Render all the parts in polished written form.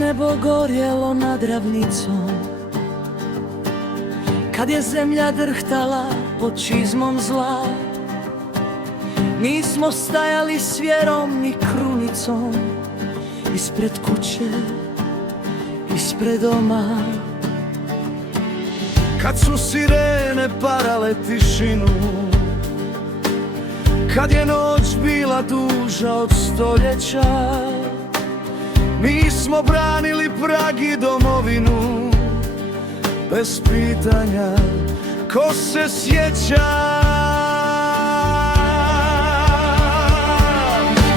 nebo gorjelo nad ravnicom, kad je zemlja drhtala pod čizmom zla, nismo stajali s vjerom ni krunicom, ispred kuće, ispred doma. Kad su sirene parale tišinu, kad je noć bila duža od stoljeća, mi smo branili Prag i domovinu, bez pitanja ko se sjeća.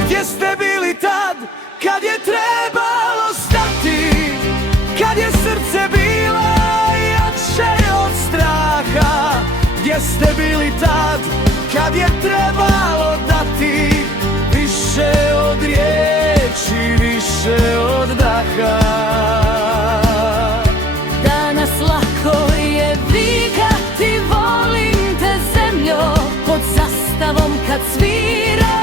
Gdje ste bili tad, kad je trebalo stati, kad je srce bilo jače od straha? Gdje ste bili tad, kad je trebalo dati više od riječi, više od daha? Danas lako je vikati volim te zemljo, pod zastavom kad svira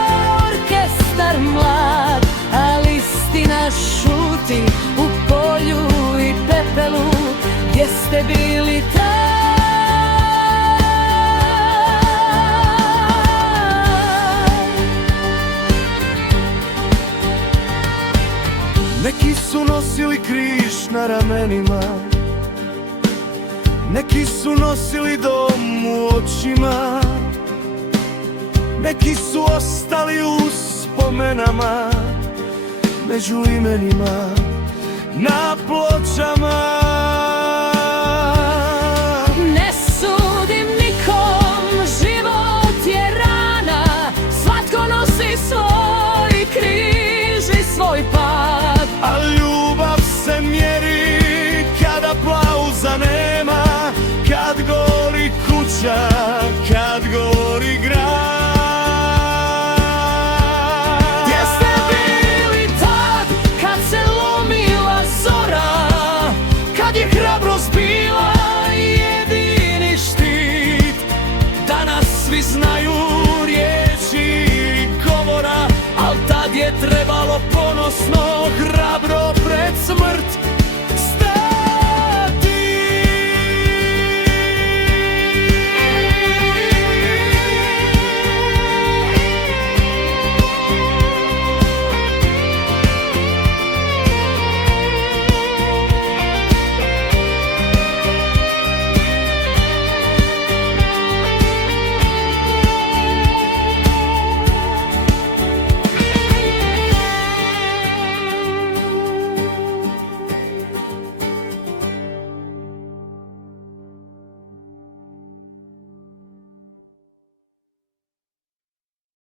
orkestar mlad, ali istina šuti u polju i pepelu. Gdje ste bili tad? Neki su nosili križ na ramenima, neki su nosili dom u očima, neki su ostali u spomenama, među imenima na pločama. Ne sudim nikom, život je rana, svatko nosi svoj križ i svoj pad, a ljubav se mjeri kad aplauza nema, kad gori kuća